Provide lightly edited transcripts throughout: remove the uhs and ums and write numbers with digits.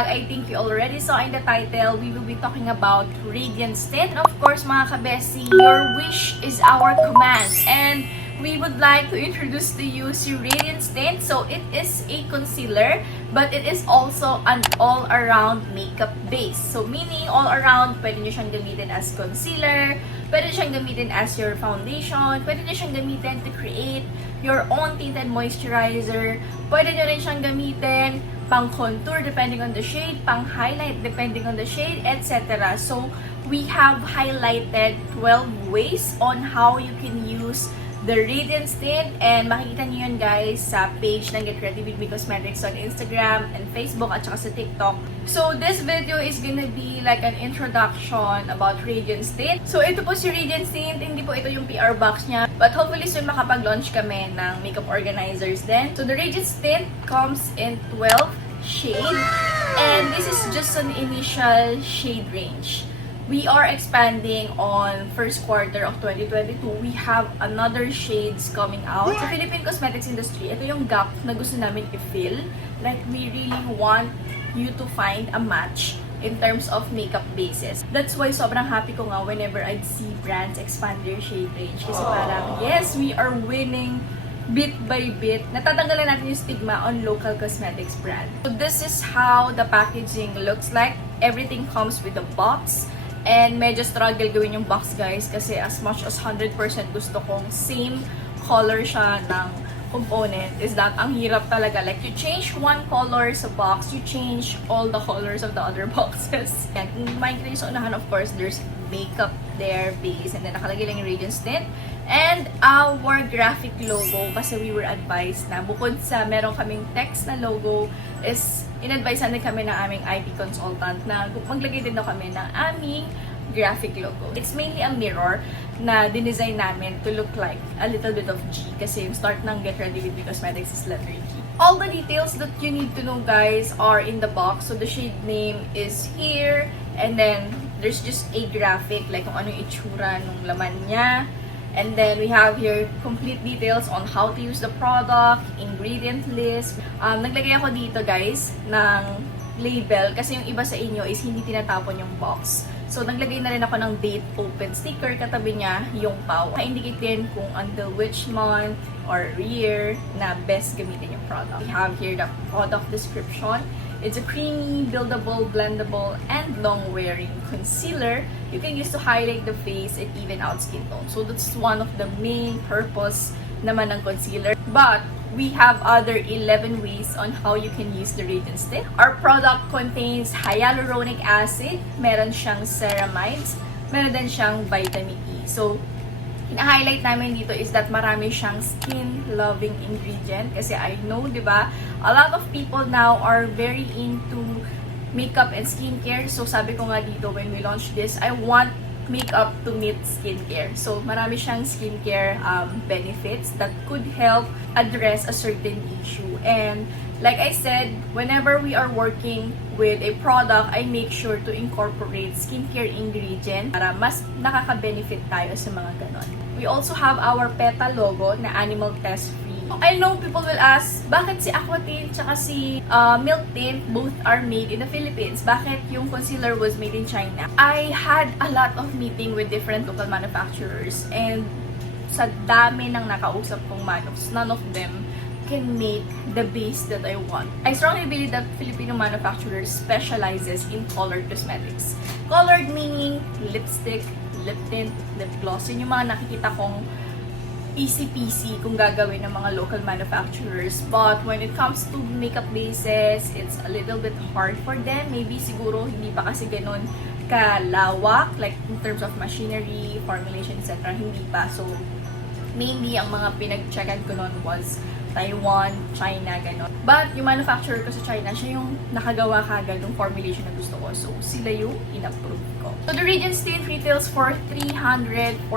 vlog, I think you already saw in the title, we will be talking about Radiance Tint. And of course, mga kabesi, your wish is our command. And we would like to introduce to you si Radiance Tint. So, it is a concealer, but it is also an all-around makeup base. So, meaning all-around, pwede nyo siyang gamitin as concealer, pwede siyang gamitin as your foundation, pwede nyo siyang gamitin to create your own tinted moisturizer, pwede nyo rin siyang gamitin pang contour depending on the shade, pang highlight depending on the shade, etc. So, we have highlighted 12 ways on how you can use the Radiance Tint, and makikita niyo yun guys sa page ng GRWM Cosmetics on Instagram and Facebook at saka sa TikTok. So this video is gonna be like an introduction about Radiance Tint. So ito po si Radiance Tint, hindi po ito yung PR box niya, but hopefully soon makapag-launch kami ng makeup organizers din. So the Radiance Tint comes in 12 shades, and this is just an initial shade range. We are expanding on first quarter of 2022. We have another shades coming out. Sa Philippine cosmetics industry, ito yung gap na gusto namin i-fill. Like, we really want you to find a match in terms of makeup bases. That's why sobrang happy ko nga whenever I'd see brands expand their shade range. Kasi parang, yes, we are winning bit by bit. Natatanggalan natin yung stigma on local cosmetics brand. So this is how the packaging looks like. Everything comes with a box. And medyo struggle gawin yung box guys kasi as much as 100% gusto kong same color siya ng component is that ang hirap talaga. Like, you change one color sa box, you change all the colors of the other boxes. And kung makikita nyo sa unahan, of course, there's makeup there, base, and then nakalagay lang yung Radiance Tint. And our graphic logo, kasi we were advised na bukod sa meron kaming text na logo, is in-advisean din kami ng aming IT consultant na maglagay din daw kami ng aming graphic logo. It's mainly a mirror na dinesign namin to look like a little bit of G kasi yung start ng Get Ready With Me Cosmetics is letter G. All the details that you need to know guys are in the box. So the shade name is here, and then there's just a graphic like kung ano yung itsura nung laman niya. And then we have here complete details on how to use the product, ingredient list. Naglagay ako dito guys ng label kasi yung iba sa inyo is hindi tinatapon yung box. So naglagay na rin ako ng date open sticker, katabi niya yung POW. Na-indicate din kung until which month or year na best gamitin yung product. We have here the product description. It's a creamy, buildable, blendable, and long-wearing concealer you can use to highlight the face and even out skin tone. So that's one of the main purpose naman ng concealer. But we have other 11 ways on how you can use the Radiance Tint. Our product contains hyaluronic acid, meron siyang ceramides, meron din siyang vitamin E. So ina-highlight namin dito is that marami siyang skin-loving ingredient. Kasi I know, di ba, a lot of people now are very into makeup and skincare. So sabi ko nga dito, when we launch this, I want makeup to meet skincare. So marami siyang skincare benefits that could help address a certain issue. And like I said, whenever we are working with a product, I make sure to incorporate skincare ingredient para mas nakaka-benefit tayo sa mga ganon. We also have our PETA logo na animal test free. I know people will ask, bakit si Aqua Tint tsaka si Milk Tint both are made in the Philippines? Bakit yung concealer was made in China? I had a lot of meeting with different local manufacturers, and sa dami ng nakausap kong manos, none of them can make the base that I want. I strongly believe that Filipino manufacturers specializes in colored cosmetics. Colored meaning lipstick, lip tint, lip gloss. Yun yung mga nakikita kong easy-peasy kung gagawin ng mga local manufacturers. But when it comes to makeup bases, it's a little bit hard for them. Maybe siguro hindi pa kasi ganun kalawak, like in terms of machinery, formulation, etc. Hindi pa. So, mainly ang mga pinag-checkan ko noon was Taiwan, China, gano'n. But yung manufacturer ko sa China, siya yung nakagawa kagad ng formulation na gusto ko. So, sila yung in-approve ko. So, the Radiance Tint retails for 349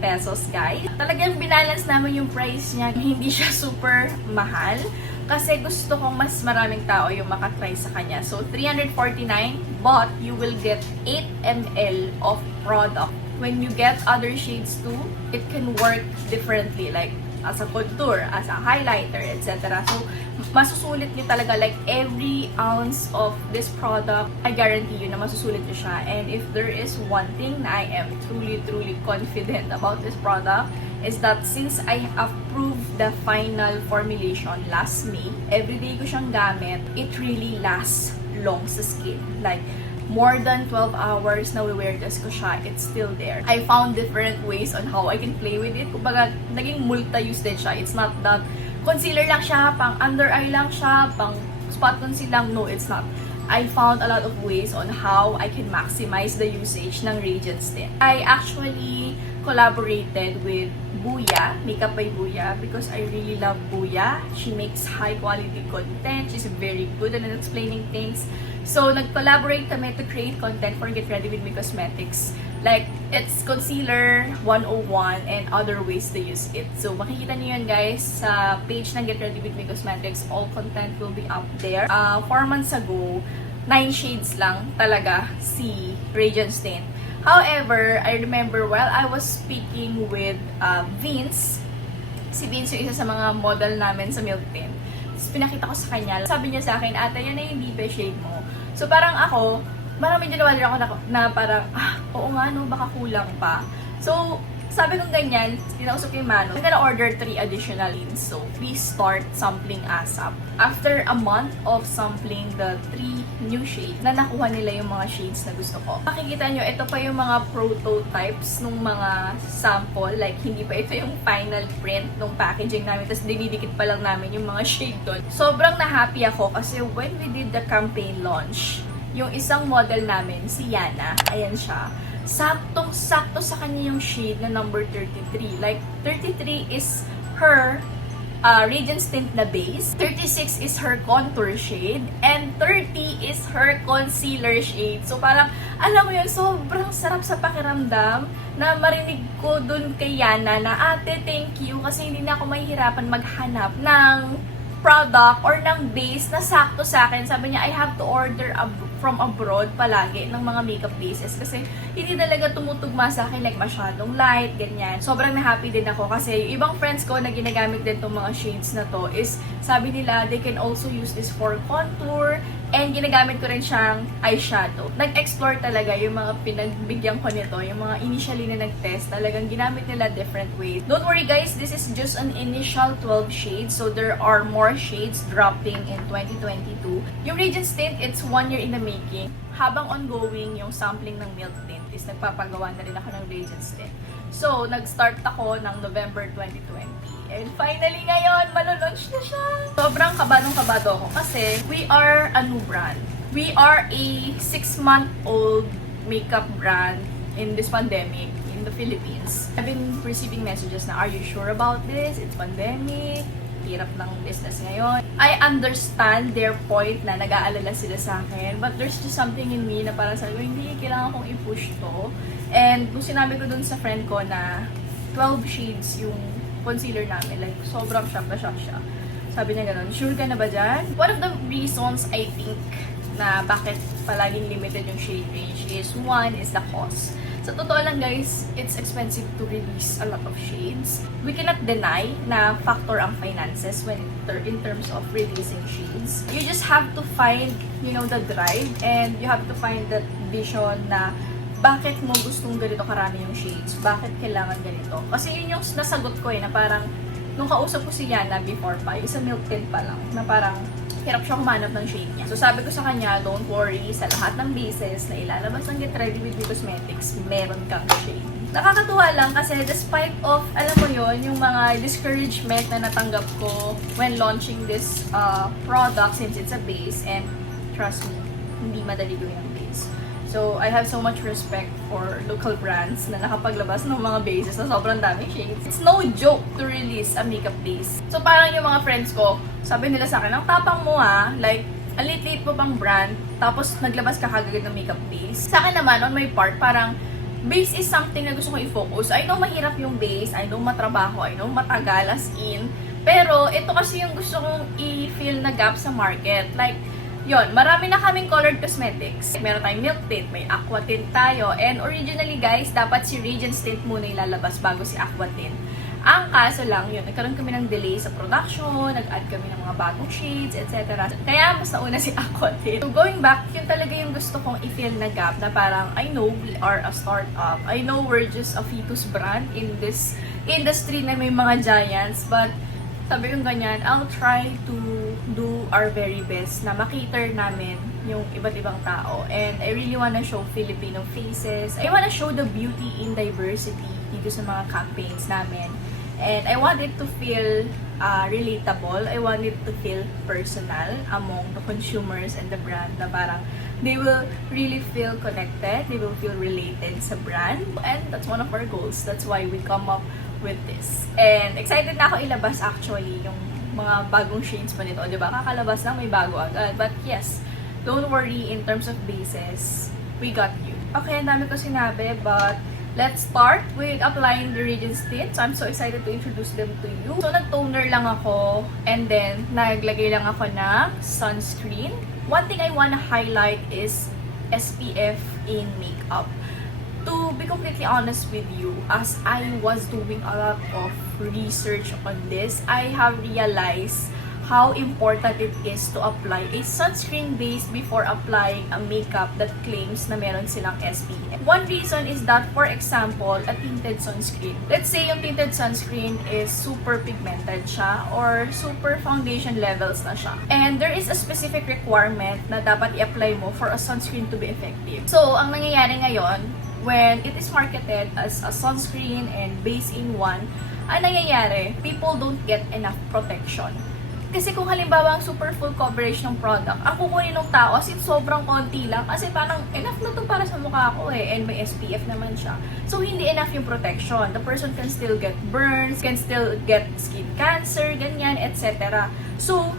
pesos, guys. Talagang binalance namin yung price niya. Hindi siya super mahal. Kasi gusto kong mas maraming tao yung makatry sa kanya. So, 349, but you will get 8 ml of product. When you get other shades too, it can work differently. Like, as a contour, as a highlighter, etc. So, masusulit niyo talaga, like, every ounce of this product, I guarantee you na masusulit niyo siya. And if there is one thing na I am truly confident about this product, is that since I approved the final formulation last May, everyday ko siyang gamit, it really lasts long sa skin. Like, more than 12 hours na we-wear ko siya, it's still there. I found different ways on how I can play with it. Kumbaga, naging multi-use din siya. It's not that concealer lang siya, pang under eye lang siya, pang spot conceal lang. No, it's not. I found a lot of ways on how I can maximize the usage ng Radiance Tint. I actually collaborated with Buya, Makeup by Buya, because I really love Buya. She makes high quality content. She's very good at explaining things. So, nag-collaborate kami to create content for Get Ready With Me Cosmetics. Like, it's concealer 101 and other ways to use it. So, makikita niyo yun guys sa page ng Get Ready With Me Cosmetics. All content will be up there. 4 months ago, 9 shades lang talaga si Radiance Tint. However, I remember while I was speaking with Vince, si Vince yung isa sa mga model namin sa Milk Tint. Tapos pinakita ko sa kanya, sabi niya sa akin, ate, yan na yung deep shade mo. So parang ako, medyo nawala ako na parang, oo nga no, baka kulang pa. So, sabi kong ganyan, kinausap ko yung Mano, I'm gonna order 3 additional tints. So, please start sampling ASAP. After a month of sampling the 3 new shades, na nakuha nila yung mga shades na gusto ko. Makikita nyo, ito pa yung mga prototypes ng mga sample. Like, hindi pa ito yung final print ng packaging namin. Tapos, dinidikit pa lang namin yung mga shade doon. Sobrang na-happy ako kasi when we did the campaign launch, yung isang model namin, si Yana, ayan siya, saktong-sakto sa kanya yung shade na number 33. Like, 33 is her Radiance Tint na base, 36 is her contour shade, and 30 is her concealer shade. So, parang, alam mo yun, sobrang sarap sa pakiramdam na marinig ko dun kay Yana na, ate, thank you, kasi hindi na ako mahihirapan maghanap ng product or ng base na sakto sa akin. Sabi niya, I have to order from abroad palagi ng mga makeup bases kasi hindi talaga tumutugma sa akin, like masyadong light, ganyan. Sobrang na-happy din ako kasi yung ibang friends ko na ginagamit din tong mga shades na to is sabi nila they can also use this for contour and ginagamit ko rin siyang eyeshadow. Nag-explore talaga yung mga pinagbigyan ko nito, yung mga initially na nag-test, talagang ginamit nila different ways. Don't worry guys, this is just an initial 12 shades, so there are more shades dropping in 2022. Yung Radiance Tint, it's 1 year in the making. Habang ongoing yung sampling ng Milk Tint is nagpapagawa na rin ako ng Radiance Tint. So, nag-start ako ng November 2020. And finally ngayon, malalaunch na siya! Sobrang kabadong-kabado ako kasi we are a new brand. We are a 6-month-old makeup brand in this pandemic in the Philippines. I've been receiving messages na, are you sure about this? It's pandemic. Hirap ng business ngayon. I understand their point na nag-aalala sila sa akin, but there's just something in me na parang sabi ko, hindi, kailangan kong i-push to. And kung sinabi ko dun sa friend ko na 12 shades yung concealer namin, like sobrang shock na shock siya. Sabi niya ganun, sure ka na ba dyan? One of the reasons I think na bakit palaging limited yung shade range is, one is the cost. Sa totoo lang guys, it's expensive to release a lot of shades. We cannot deny na factor ang finances when in terms of releasing shades. You just have to find, you know, the drive and you have to find that vision na bakit mo gustong ganito karami yung shades? Bakit kailangan ganito? Kasi yun yung nasagot ko na parang nung kausap ko si Yana before pa, yung sa Milk Tint pa lang, na parang hirap siya kumanap ng shade niya. So sabi ko sa kanya, don't worry, sa lahat ng bases na ilalabas ng Get Ready With Me Cosmetics, meron kang shade. Nakakatuwa lang kasi despite of, alam mo yon yung mga discouragement na natanggap ko when launching this product since it's a base, and trust me, hindi madali gawin ang base. So, I have so much respect for local brands na nakapaglabas ng mga bases na sobrang daming shades. It's no joke to release a makeup base. So, parang yung mga friends ko, sabi nila sa akin, ang tapang mo like, ang lit-lit mo pang brand, tapos naglabas ka kagad ng makeup base. Sa akin naman, on my part, parang, base is something na gusto ko i-focus. I know mahirap yung base, I know matrabaho, I know matagal as in, pero ito kasi yung gusto kong i-fill na gap sa market. Like, yon, marami na kaming colored cosmetics. Meron tayong Milk Tint, may Aqua Tint tayo. And originally guys, dapat si Radiance Tint muna ilalabas bago si Aqua Tint. Ang kaso lang, yun, nagkaroon kami ng delay sa production, nag-add kami ng mga bagong shades, etc. Kaya mas nauna si Aquatin. So going back, yun talaga yung gusto kong i-fill na gap na parang, I know we are a startup. I know we're just a fetus brand in this industry na may mga giants, but sabi kong ganyan, I'll try to do our very best na makiter namin yung iba't ibang tao. And I really wanna show Filipino faces. I wanna show the beauty in diversity dito sa mga campaigns namin. And I want it to feel relatable. I want it to feel personal among the consumers and the brand na parang they will really feel connected. They will feel related sa brand. And that's one of our goals. That's why we come up with this. And excited na ako ilabas actually yung mga bagong shades pa nito. Diba? Kakalabas lang, may bago agad. But yes, don't worry in terms of bases. We got you. Okay, ang dami ko sinabi, but let's start with applying the Radiance Tint. So, I'm so excited to introduce them to you. So, nag-toner lang ako and then naglagay lang ako ng sunscreen. One thing I wanna highlight is SPF in makeup. To be completely honest with you, as I was doing a lot of research on this, I have realized how important it is to apply a sunscreen base before applying a makeup that claims na meron silang SPF. One reason is that, for example, a tinted sunscreen. Let's say yung tinted sunscreen is super pigmented siya or super foundation levels na siya. And there is a specific requirement na dapat i-apply mo for a sunscreen to be effective. So, ang nangyayari ngayon, when it is marketed as a sunscreen and base in one, ang nangyayari, people don't get enough protection. Kasi kung halimbawa ang super full coverage ng product, ang kukunin ng tao as in sobrang konti lang kasi parang enough na to para sa mukha ko and may SPF naman siya. So hindi enough yung protection. The person can still get burns, can still get skin cancer, ganyan, etc. So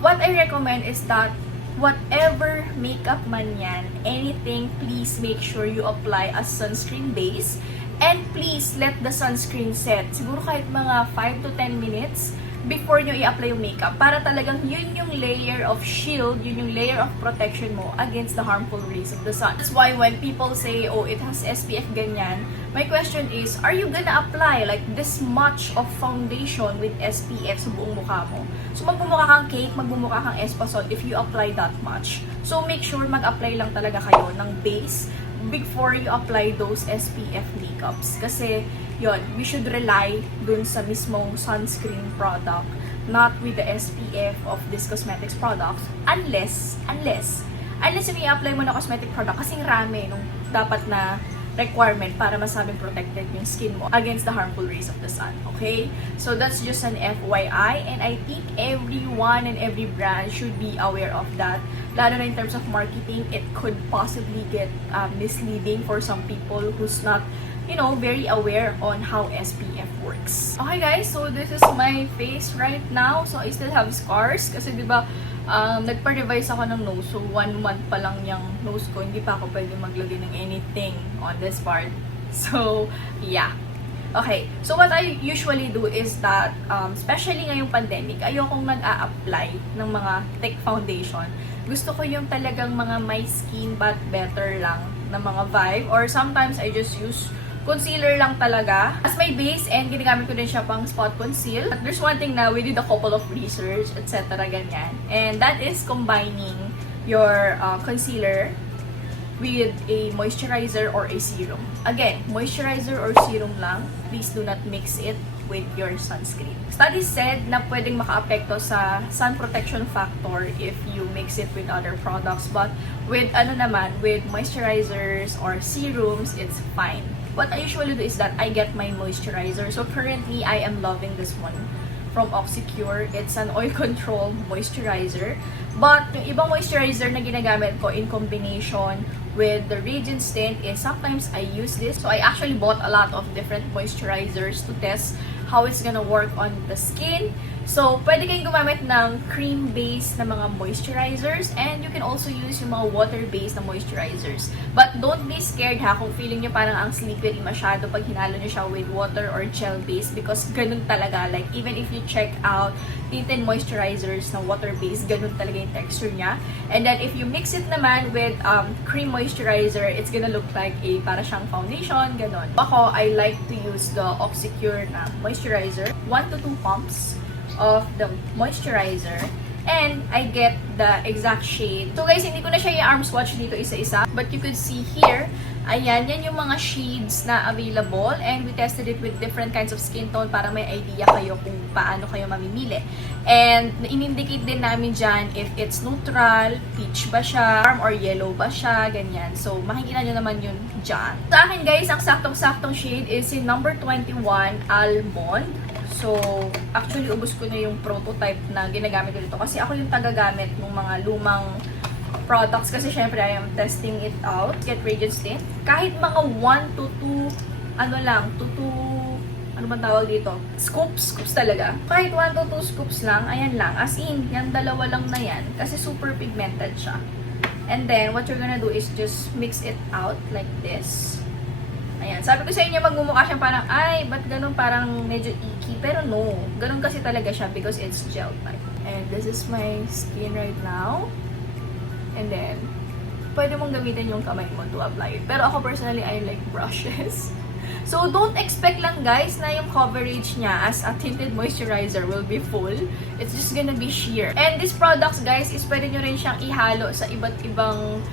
what I recommend is that whatever makeup man yan, anything, please make sure you apply a sunscreen base and please let the sunscreen set. Siguro kahit mga 5 to 10 minutes before nyo i-apply yung makeup para talagang yun yung layer of shield, yun yung layer of protection mo against the harmful rays of the sun. That's why when people say, oh, it has SPF ganyan, my question is, are you gonna apply like this much of foundation with SPF sa buong mukha mo? So magmumukha kang cake, magmumukha kang espasol if you apply that much. So make sure mag-apply lang talaga kayo ng base before you apply those SPF makeups. Kasi yun, we should rely dun sa mismong sunscreen product, not with the SPF of this cosmetics products, unless yung i-apply mo na cosmetic product, kasing rami nung dapat na requirement para masabing protected yung skin mo against the harmful rays of the sun. Okay? So that's just an FYI, and I think everyone and every brand should be aware of that. Lalo na in terms of marketing, it could possibly get misleading for some people who's not, you know, very aware on how SPF works. Okay guys, so this is my face right now. So I still have scars kasi diba nagpa-revise ako ng nose. So 1 month pa lang yung nose ko, hindi pa ako pwede maglagay ng anything on this part. So yeah. Okay, so what I usually do is that, especially ngayong pandemic, ayokong nag-a-apply ng mga thick foundation. Gusto ko yung talagang mga my skin but better lang na mga vibe. Or sometimes I just use concealer lang talaga as my base and ginagamit ko din siya pang spot conceal. But there's one thing na we did a couple of research, etc. ganyan. And that is combining your concealer with a moisturizer or a serum. Again, moisturizer or serum lang. Please do not mix it with your sunscreen. Studies said na pwedeng maka-apekto sa sun protection factor if you mix it with other products. But with with moisturizers or serums, it's fine. What I usually do is that I get my moisturizer. So currently, I am loving this one from Oxycure. It's an oil control moisturizer. But yung ibang moisturizer na ginagamit ko in combination with the Radiance Tint is sometimes I use this. So I actually bought a lot of different moisturizers to test how it's gonna work on the skin. So, pwede kayong gumamit ng cream-based na mga moisturizers and you can also use yung mga water-based na moisturizers. But don't be scared ha kung feeling nyo parang ang slippery masyado pag hinalo nyo siya with water or gel-based because ganun talaga. Like, even if you check out tinted moisturizers na water-based, ganun talaga yung texture niya. And then, if you mix it naman with cream moisturizer, it's gonna look like para siyang foundation, ganun. Ako, I like to use the Oxycure na moisturizer. 1 to 2 pumps of the moisturizer and I get the exact shade. So guys, hindi ko na siya i-arm swatch dito isa-isa, but you could see here, ayan, yan yung mga shades na available and we tested it with different kinds of skin tone para may idea kayo kung paano kayo mamimili. And in-indicate din namin dyan if it's neutral, peach ba siya, warm or yellow ba siya, ganyan. So makikita nyo naman yun dyan. Sa akin guys, ang saktong-saktong shade is in number 21, Almond. So, actually, ubos ko na yung prototype na ginagamit ko dito. Kasi ako yung tagagamit ng mga lumang products. Kasi syempre, I am testing it out. Get Radiance Tint. Kahit mga 1 to 2, ano bang tawag dito? Scoops talaga. Kahit 1 to 2 scoops lang, ayan lang. As in, yan dalawa lang na yan. Kasi super pigmented siya. And then, what you're gonna do is just mix it out like this. Ayan. Sabi ko sa inyo, magmumukha siyang parang, ay, ba't ganun parang medyo icky? Pero no. Ganun kasi talaga siya because it's gel type. And this is my skin right now. And then, pwede mong gamitin yung kamay mo to apply it. Pero ako personally, I like brushes. So, don't expect lang guys na yung coverage niya as a tinted moisturizer will be full. It's just gonna be sheer. And these products guys, is pwede nyo rin siyang ihalo sa iba't ibang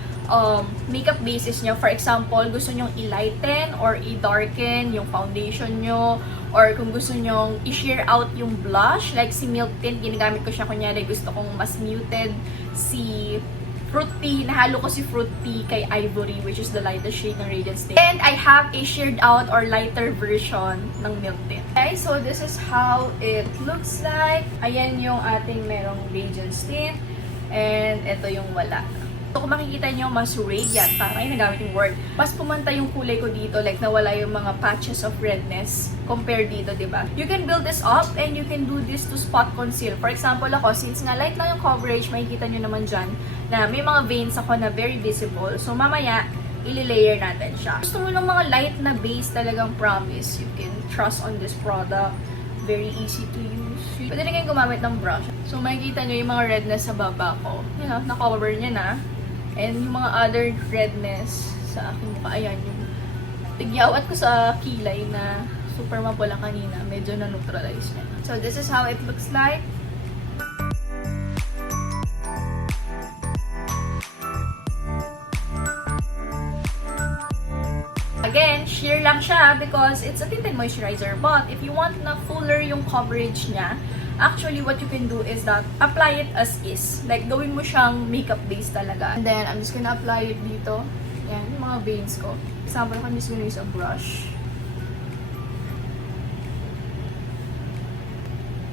makeup bases nyo. For example, gusto nyong i-lighten or i-darken yung foundation nyo, or kung gusto nyong i-sheer out yung blush, like si Milk Tint, ginagamit ko siya kunyari gusto kong mas muted si Fruit Tea, nahalo ko si Fruit Tea kay Ivory, which is the lightest shade ng Radiance Tint. And I have a sheared out or lighter version ng Milk Tint. Okay, so this is how it looks like. Ayan yung ating merong Radiance Tint, and ito yung wala. So, kung makikita nyo, mas radiant. Parang yung nagamit yung word. Mas pumanta yung kulay ko dito. Like, nawala yung mga patches of redness compared dito, diba? You can build this up and you can do this to spot conceal. For example, ako, since nga light lang yung coverage, makikita nyo naman dyan na may mga veins ako na very visible. So, mamaya, ili-layer natin siya. Gusto mo ng mga light na base talagang promise. You can trust on this product. Very easy to use. Pwede rin kayong gumamit ng brush. So, makikita nyo yung mga redness sa baba ko. You know, na-cover niya na. And yung mga other redness sa aking mukha, ayan, yung tigyawat ko sa kilay na super mapula kanina, medyo na-neutralize na. So, this is how it looks like. Again, sheer lang siya because it's a tinted moisturizer. But if you want na fuller yung coverage niya, actually, what you can do is that apply it as is. Like, gawin mo siyang makeup base talaga. And then, I'm just gonna apply it dito. Yan, yung mga veins ko. Example, I'm just gonna use a brush.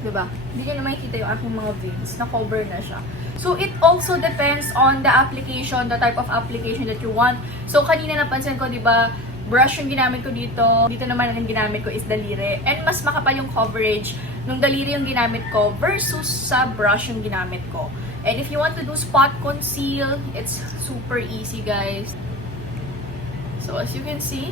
Diba? Hindi nyo na makikita yung aking mga veins. Na-cover na siya. So, it also depends on the application, the type of application that you want. So, kanina napansin ko, diba, brush yung ginamit ko dito. Dito naman ang ginamit ko is daliri. And mas makapal yung coverage nung daliri yung ginamit ko versus sa brush yung ginamit ko. And if you want to do spot conceal, it's super easy, guys. So, as you can see,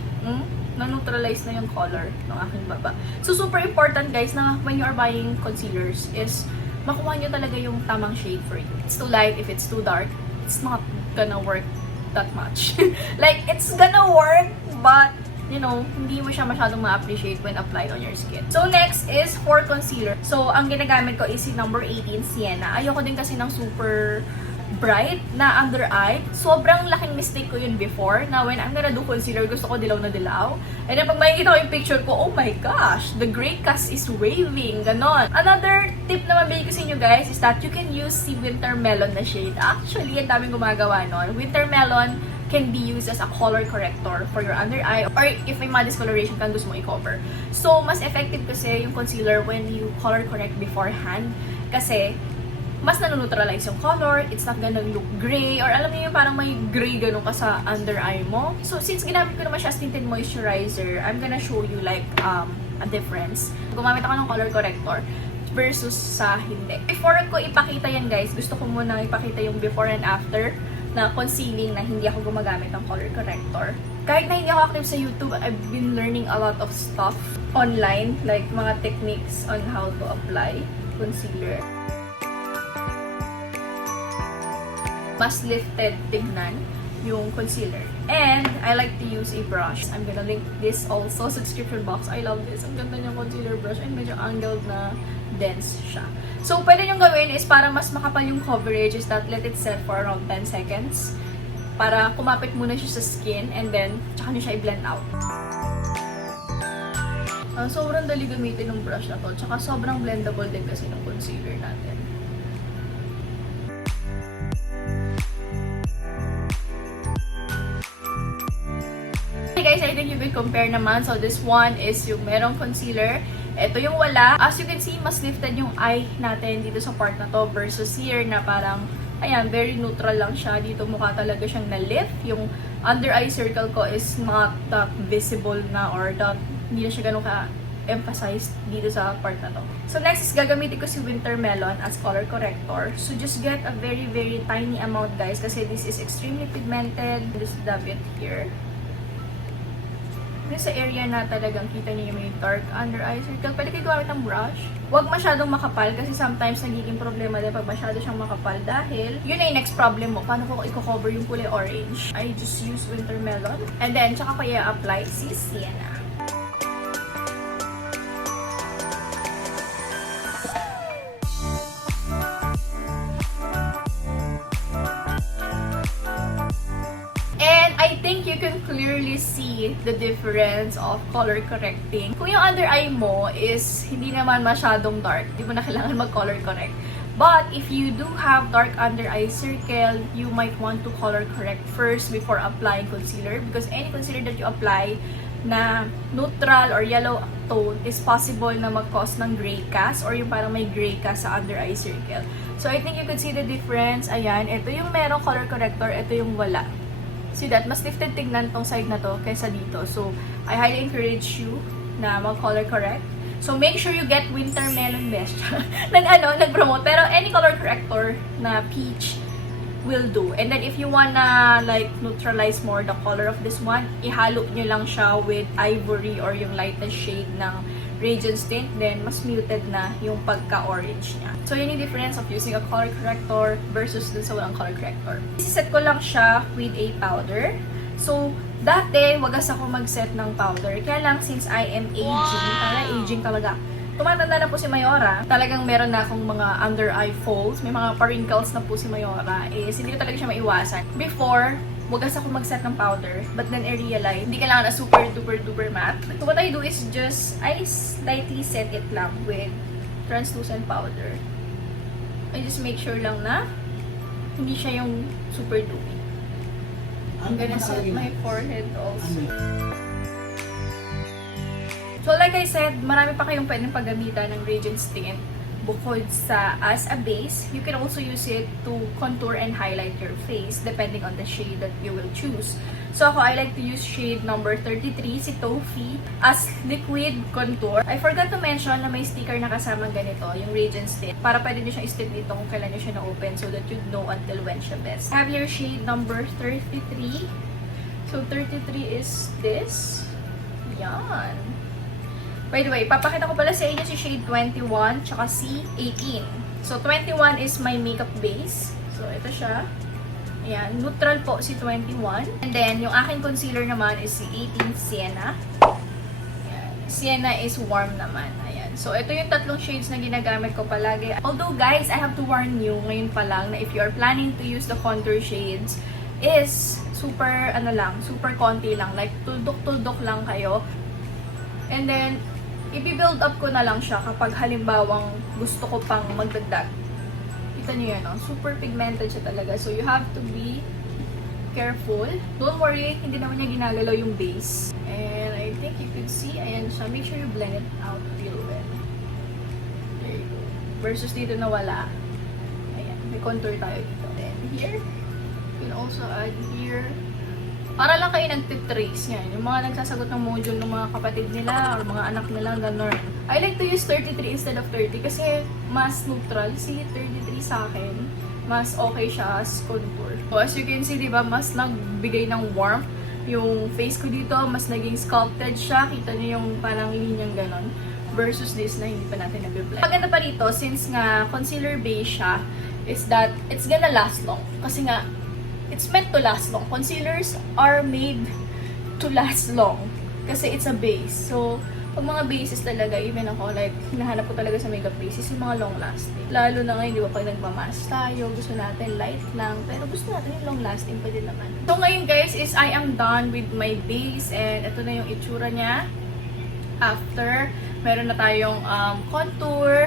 na-neutralize na yung color ng aking baba. So, super important, guys, na when you are buying concealers is makuha nyo talaga yung tamang shade for you. It's too light, if it's too dark, it's not gonna work that much. Like, it's gonna work, but you know, hindi mo siya masyadong ma-appreciate when applied on your skin. So, next is for concealer. So, ang ginagamit ko is si number 18, Sienna. Ayoko din kasi ng super bright na under eye. Sobrang laking mistake ko yun before, na when I'm gonna do concealer, gusto ko dilaw na dilaw. And then, pag makikita ko yung picture ko, oh my gosh, the gray cast is waving, ganon. Another tip na mabili ko sa inyo, guys, is that you can use si Winter Melon na shade. Actually, ang daming gumagawa nun. Winter Melon can be used as a color corrector for your under eye, or if may mga discoloration kang gusto mo i-cover. So, mas effective kasi yung concealer when you color correct beforehand, kasi mas nanoneutralize yung color, it's not gonna look gray, or alam niyo yung parang may gray ganun ka sa under eye mo. So, since ginamit ko naman siya as tinted moisturizer, I'm gonna show you like a difference. Gumamit ako ng color corrector. versus sa hindi. Before ko ipakita yan guys, gusto ko muna ipakita yung before and after na concealing na hindi ako gumagamit ng color corrector. Kahit na hindi ako active sa YouTube, I've been learning a lot of stuff online, like mga techniques on how to apply concealer. Mas lifted tignan yung concealer. And I like to use a brush. I'm gonna link this also sa description box. I love this. Ang ganda niyang concealer brush and medyo angled na dense siya. So, pwede niyong gawin is para mas makapal yung coverage is that let it set for around 10 seconds. Para kumapit muna siya sa skin and then tsaka niyo siya i-blend out. Sobrang dali gamitin ng brush na to. Tsaka sobrang blendable din kasi ng concealer natin. Hey guys, I think you can compare naman. So this one is yung merong concealer. Ito yung wala. As you can see, mas lifted yung eye natin dito sa part na to versus here na parang, ayan, very neutral lang siya. Dito mukha talaga siyang na-lift. Yung under eye circle ko is not that visible na or that hindi na siya ganun ka-emphasized dito sa part na to. So next is gagamitin ko si Winter Melon as color corrector. So just get a very tiny amount guys kasi this is extremely pigmented. Just dab it here. Sa area na talagang kita niyo yung dark under eye circle, pwede kayo gawin ng brush. Huwag masyadong makapal kasi sometimes nagiging problema din pag masyado siyang makapal dahil yun na yung next problem mo. Paano ko i-cover yung kulay orange? I just use Winter Melon. And then, tsaka ko i-apply si Sienna. I think you can clearly see the difference of color correcting. Kung yung under eye mo is hindi naman masyadong dark, hindi mo na kailangan mag-color correct. But if you do have dark under eye circle, you might want to color correct first before applying concealer because any concealer that you apply na neutral or yellow tone is possible na mag-cause ng gray cast or yung parang may gray cast sa under eye circle. So I think you could see the difference. Ayan, ito yung merong color corrector, ito yung wala. See that? Mas lifted tignan tong side na to kaysa dito. So, I highly encourage you na mag-color correct. So, make sure you get Winter Melon best. Nag-promote. Pero any color corrector na peach will do. And then, if you wanna like neutralize more the color of this one, ihalo nyo lang siya with ivory or yung lightest shade ng Radiance Tint. Then, mas muted na yung pagka-orange niya. So, yun yung difference of using a color corrector versus dun sa walang color corrector. Isiset ko lang siya with a powder. So, dati, wagas ako mag-set ng powder. Kaya lang, since I am aging talaga. Tumatanda na po si Mayora. Talagang meron na akong mga under eye folds. May mga pa-wrinkles na po si Mayora. Hindi ko talaga siya maiwasan. Before, wagas ako mag-set ng powder. But then I realized, hindi kailangan na super duper matte. So what I do is just, I slightly set it lang with translucent powder. I just make sure lang na hindi siya yung super dewy. I'm gonna set my forehead also. So like I said, marami pa kayong pwedeng paggamitan ng Radiance Tint. Bukod sa as a base, you can also use it to contour and highlight your face depending on the shade that you will choose. So ako, I like to use shade number 33, si Toffee, as liquid contour. I forgot to mention na may sticker na kasamang ganito, yung Radiance Tint, para pwede nyo siyang i-stick dito kung kailan nyo siya na-open so that you'd know until when siya best. I have your shade number 33. So 33 is this. Yan. By the way, papakita ko pala sa inyo si shade 21 tsaka si 18. So, 21 is my makeup base. So, ito siya. Ayan, neutral po si 21. And then, yung aking concealer naman is si 18 Sienna. Ayan. Sienna is warm naman. Ayan. So, ito yung tatlong shades na ginagamit ko palagi. Although, guys, I have to warn you ngayon pa lang na if you are planning to use the contour shades, is super, super konti lang. Like, tuldok-tuldok lang kayo. And then, i-build up ko na lang siya kapag halimbawang gusto ko pang magdagdag. Kita niyo yan, no? Super pigmented siya talaga. So, you have to be careful. Don't worry, hindi naman niya ginagalaw yung base. And I think you could see, ayan siya. Make sure you blend it out real well. There you go. Versus dito na wala. Ayan, may contour tayo dito. Then here, you can also add here Para lang kayo nagtitrace yan. Yung mga nagsasagot ng module ng mga kapatid nila or mga anak nila, gano'n. I like to use 33 instead of 30 kasi mas neutral. Si 33 sa akin, mas okay siya as contour. So, as you can see, diba, mas nagbigay ng warmth yung face ko dito, mas naging sculpted siya. Kita niyo yung parang linyang gano'n. Versus this na hindi pa natin nag-blend. Maganda pa rito, since nga concealer base siya, is that it's gonna last long. Kasi nga, it's meant to last long. Concealers are made to last long. Kasi it's a base. So, pag mga bases talaga, even ako, like, hinahanap ko talaga sa makeup bases, yung mga long lasting. Lalo na ngayon, di ba, pag nagmamask tayo, gusto natin light lang, pero gusto natin yung long lasting pa din naman. So, ngayon guys, is I am done with my base, and ito na yung itsura niya. After, meron na tayong contour,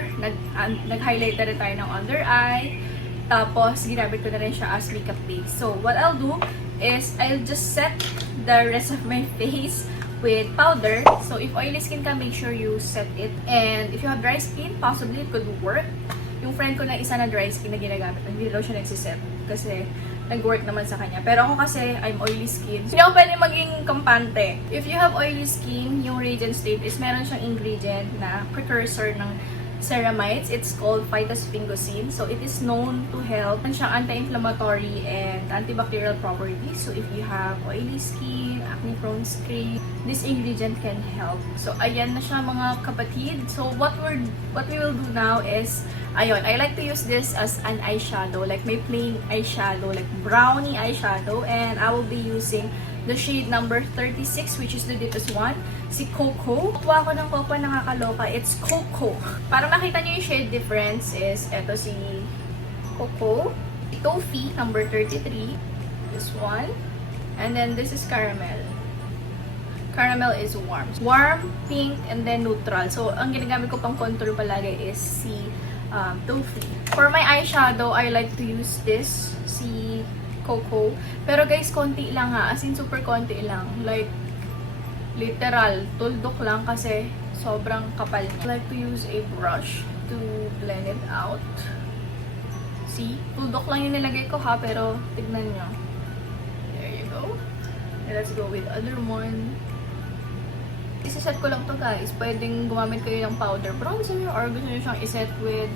nag-highlight na rin tayo ng under eye, tapos ginamit ko na rin siya as makeup base. So, what I'll do is, I'll just set the rest of my face with powder. So, if oily skin ka, make sure you set it. And if you have dry skin, possibly it could work. Yung friend ko na isa na dry skin na ginagamit, hindi daw siya nagsiset kasi nag-work naman sa kanya. Pero ako kasi, I'm oily skin. So, hindi ako pwede maging kampante. If you have oily skin, yung Radiance Tint is meron siyang ingredient na precursor ng ceramides. It's called phytosphingosine. So, it is known to help. Meron siyang anti-inflammatory and antibacterial properties. So, if you have oily skin, acne-prone skin, this ingredient can help. So, ayan na siya mga kapatid. So, what we will do now is, ayun, I like to use this as an eyeshadow. Like, may plain eyeshadow. Like, brownie eyeshadow. And I will be using the shade number 36, which is the deepest one. Si Coco. Tuwa ko ng Coco, nakakaloka. It's Coco. Para makita nyo yung shade difference is, eto si Coco. Toffee, number 33. This one. And then, this is Caramel. Caramel is warm. Warm, pink, and then neutral. So, ang ginagamit ko pang contour palagi is si Toffee. For my eyeshadow, I like to use this, si Coco. Pero guys, konti lang ha. As in, super konti lang. Like, literal, tuldok lang kasi sobrang kapal niya. I like to use a brush to blend it out. See? Tuldok lang yung nilagay ko ha, pero tignan nyo. There you go. And let's go with other one. Isiset ko lang to guys. Pwedeng gumamit kayo ng powder bronzer or gusto nyo siyang iset with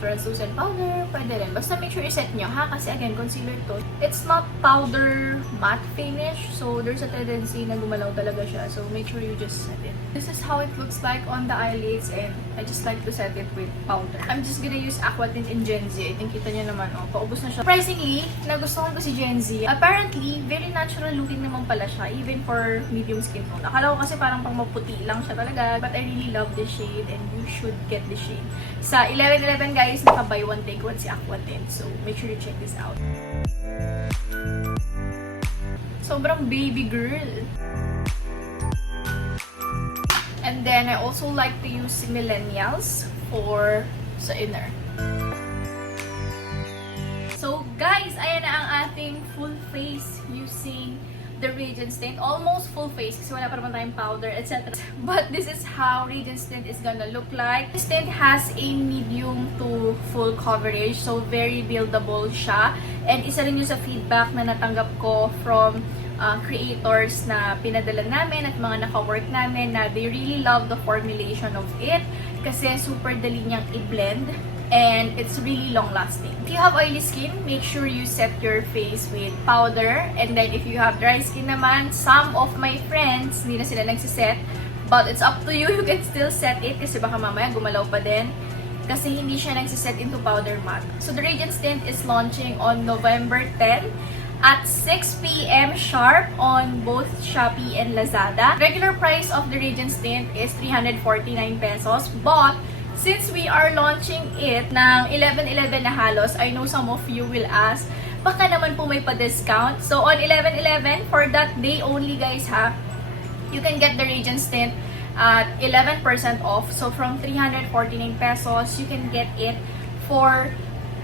translucent powder, pwede rin. Basta make sure iset nyo ha, kasi again, concealer to. It's not powder matte finish, so there's a tendency na gumalaw talaga siya. So make sure you just set it. This is how it looks like on the eyelids, and I just like to set it with powder. I'm just gonna use Aqua Tint in Gen Z. I think kita nyo naman, oh, paubos na siya. Surprisingly, nagustuhan ko si Gen Z. Apparently, very natural looking naman pala siya, even for medium skin tone. Akala ko kasi parang pang maputi lang siya talaga, but I really love this shade, and you should get this shade. Sa 11/11 guys, naka-buy one take one si Aqua Tint. So, make sure you check this out. Sobrang baby girl. And then, I also like to use Millennials for sa inner. So, guys, ayan na ang ating full face using the Radiance Tint. Almost full face kasi wala pa naman tayong powder, etc. But this is how Radiance Tint is gonna look like. This tint has a medium to full coverage, so very buildable siya. And isa rin yung sa feedback na natanggap ko from creators na pinadala namin at mga naka-work namin na they really love the formulation of it kasi super dali niyang i-blend. And it's really long-lasting. If you have oily skin, make sure you set your face with powder. And then if you have dry skin naman, some of my friends, hindi na sila nagsiset. But it's up to you. You can still set it kasi baka mamaya gumalaw pa din. Kasi hindi siya nagsiset into powder matte. So the Radiance Tint is launching on November 10 at 6 p.m. sharp on both Shopee and Lazada. Regular price of the Radiance Tint is 349 pesos. But since we are launching it ng 11/11 na halos, I know some of you will ask, baka naman po may pa-discount. So, on 11/11, for that day only guys ha, you can get the Radiance Tint at 11% off. So, from 349 pesos, you can get it for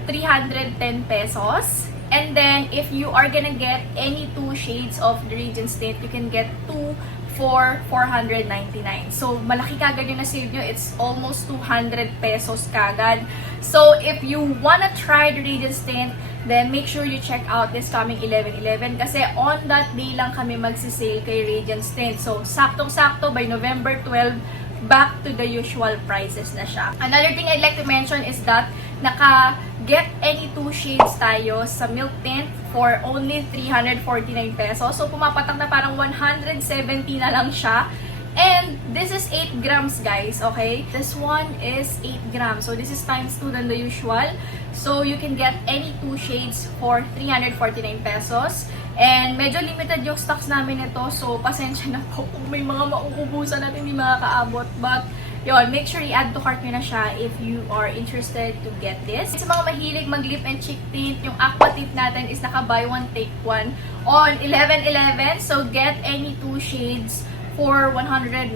310 pesos. And then, if you are gonna get any 2 shades of the Radiance Tint, you can get 2 for 499. So, malaki kagad yung na-save nyo. It's almost 200 pesos kagad. So, if you wanna try the Radiance Tint, then make sure you check out this coming 11/11 kasi on that day lang kami magsisale kay Radiance Tint. So, saktong-sakto by November 12, back to the usual prices na siya. Another thing I'd like to mention is that naka-get any 2 shades tayo sa Milk Tint for only 349 pesos. So, pumapatak na parang 170 na lang siya. And this is 8 grams, guys, okay? This one is 8 grams. So, this is times 2 than the usual. So, you can get any 2 shades for 349 pesos. And medyo limited yung stocks namin ito. So, pasensya na po kung may mga mauubusan natin hindi makakaabot. But, yun, make sure i-add to cart nyo na siya if you are interested to get this. Sa mga mahilig mag-lip and cheek tint, yung aqua tint natin is naka-buy one, take one on 11/11. So, get any 2 shades for 199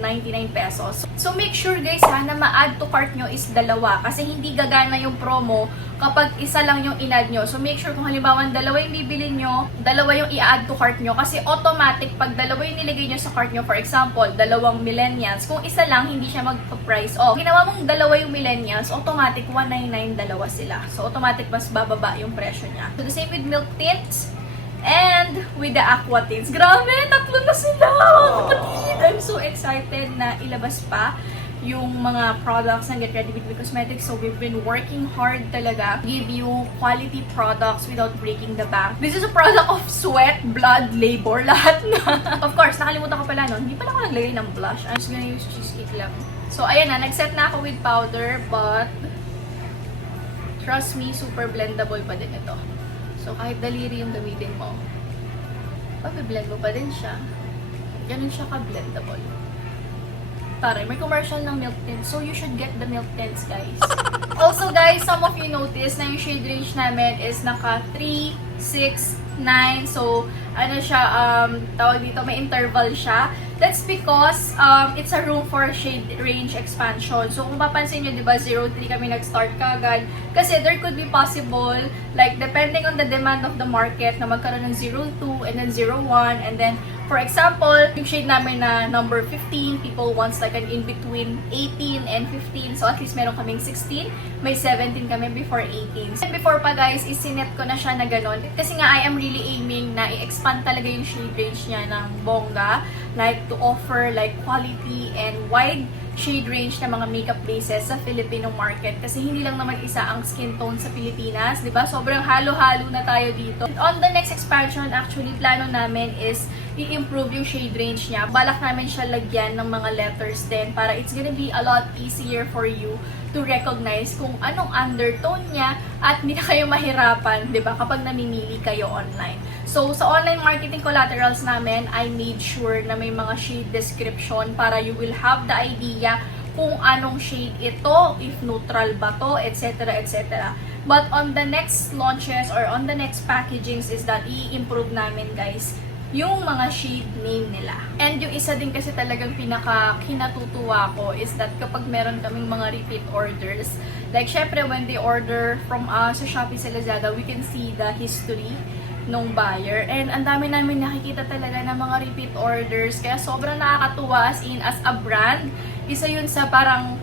pesos. So, make sure guys na ma-add to cart nyo is dalawa. Kasi hindi gagana yung promo kapag isa lang yung in-add nyo. So, make sure kung halimbawa dalawa yung bibili nyo, dalawa yung i-add to cart nyo. Kasi automatic, pag dalawa yung nilagay nyo sa cart nyo, for example, dalawang millennials, kung isa lang, hindi siya mag-price off. Ginawa mong dalawa yung millennials, automatic 199 dalawa sila. So, automatic mas bababa yung presyo niya. So, the same with milk tints. And with the aqua tints. Grabe, 3 na sila! Kapatid! I'm so excited na ilabas pa yung mga products ng Get Ready With Me Cosmetics. So, we've been working hard talaga to give you quality products without breaking the bank. This is a product of sweat, blood, labor, lahat na. Of course, nakalimutan ko pala nun. Hindi pala ako naglagay ng blush. I'm just gonna use cheesecake lang. So, ayan na. Nag-set na ako with powder, but trust me, super blendable pa din ito. So, kahit daliri yung gamitin mo, pag-blend mo pa din siya. Ganun siya ka-blendable. Taray, may commercial ng milk tint. So, you should get the milk tints, guys. Also, guys, some of you notice na yung shade range namin is naka 3, 6, 9. So, ano siya, tawag dito, may interval siya. That's because it's a room for shade range expansion. So, kung mapansin nyo, di ba, 03 kami nag-start kagad. Kasi there could be possible, like, depending on the demand of the market, na magkaroon ng 02 and then 01. And then, for example, yung shade namin na number 15, people wants like an in-between 18 and 15. So, at least meron kaming 16. May 17 kami before 18. And before pa, guys, isinet ko na siya na ganon. Kasi nga, I am really aiming na i-expand talaga yung shade range niya ng bongga. Like, to offer like quality and wide shade range na mga makeup bases sa Filipino market. Kasi hindi lang naman isa ang skin tone sa Pilipinas, di ba? Sobrang halo-halo na tayo dito. And on the next expansion, actually, plano namin is i-improve yung shade range niya. Balak namin siya lagyan ng mga letters din para it's gonna be a lot easier for you to recognize kung anong undertone niya at hindi na kayo mahirapan, di ba, kapag namimili kayo online. So, sa online marketing collaterals namin, I made sure na may mga shade description para you will have the idea kung anong shade ito, if neutral ba to, etc. etc. But on the next launches or on the next packagings is that i-improve namin, guys, yung mga shade name nila. And yung isa din kasi talagang pinaka-kinatutuwa ko is that kapag meron kaming mga repeat orders, like syempre when they order from us sa Shopee, sa Lazada, we can see the history nung buyer. And ang dami namin nakikita talaga ng mga repeat orders. Kaya sobrang nakakatuwa as a brand. Isa yun sa parang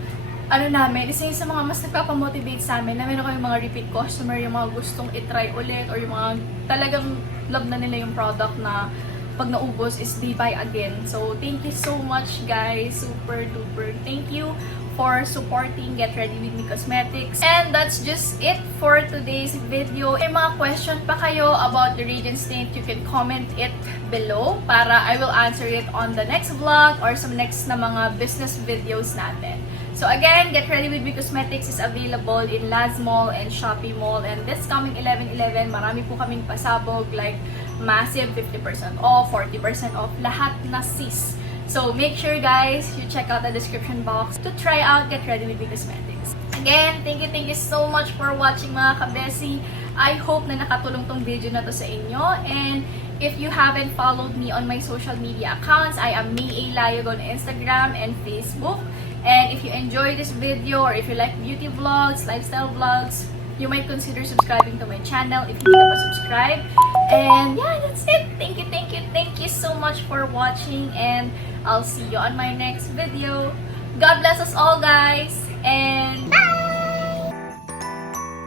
isa yun sa mga mas nagpapamotivate sa amin na meron kami mga repeat customer, yung mga gustong itry ulit or yung mga talagang love na nila yung product na pag naubos is they buy again. So, thank you so much, guys. Super duper. Thank you for supporting Get Ready With Me Cosmetics. And that's just it for today's video. May mga question pa kayo about the Radiance Tint, you can comment it below para I will answer it on the next vlog or sa next na mga business videos natin. So again, Get Ready With Me Cosmetics is available in Laz Mall and Shopee Mall. And this coming 11/11, marami po kaming pasabog like massive 50% off, 40% off, lahat na sis. So, make sure guys, you check out the description box to try out Get Ready With Me Cosmetics. Again, thank you so much for watching mga kabesi. I hope na nakatulong tong video na to sa inyo. And if you haven't followed me on my social media accounts, I am Mae Layug on Instagram and Facebook. And if you enjoy this video or if you like beauty vlogs, lifestyle vlogs, you might consider subscribing to my channel if hindi ka pa subscribe. And yeah, that's it. Thank you so much for watching, and I'll see you on my next video. God bless us all, guys, and bye!